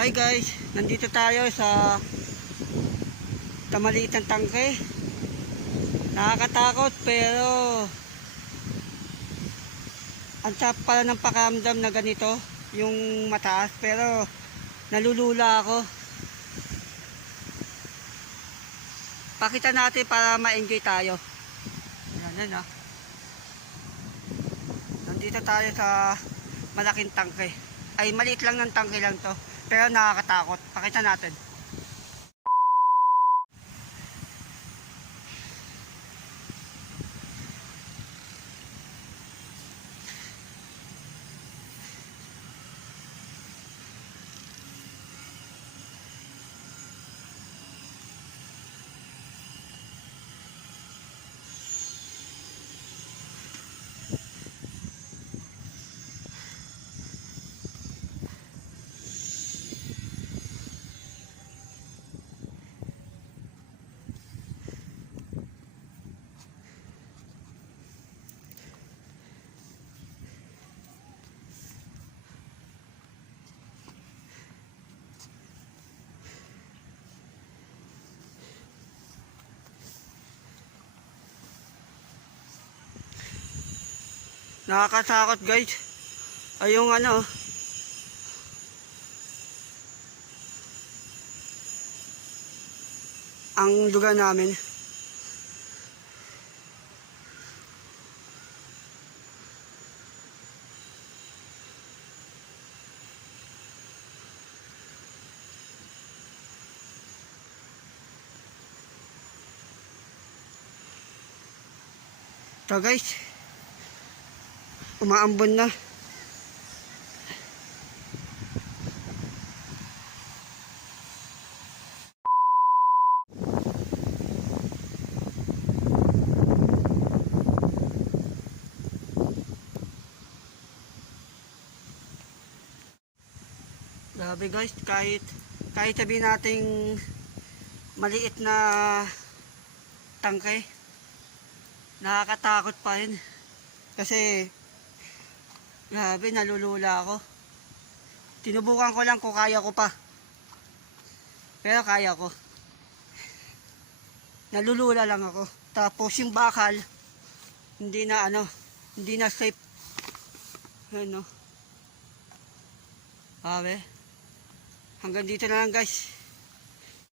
Hi guys, nandito tayo sa tamaliit ng tangke. Nakakatakot pero ang sarap pala ng pakamdam na ganito, yung mataas pero nalulula ako. Pakita natin para ma-enjoy tayo. Yan, yan ah. Nandito tayo sa malaking tangke. Ay, maliit lang ng tangke lang to. Pero nakakatakot. Pakita natin. Nakakatakot guys. Ay ano. Ang lugar namin. Ito guys. Umaambon na. Grabe guys, kahit kahit sabihin nating maliit na tangkay, nakakatakot pa rin. Kasi Grabe, nalulula ako. Tinubukan ko lang kung kaya ko pa. Pero kaya ko. Nalulula lang ako. Tapos yung bakal, hindi na ano, hindi na safe. Ano. Grabe. Hanggang dito na lang guys.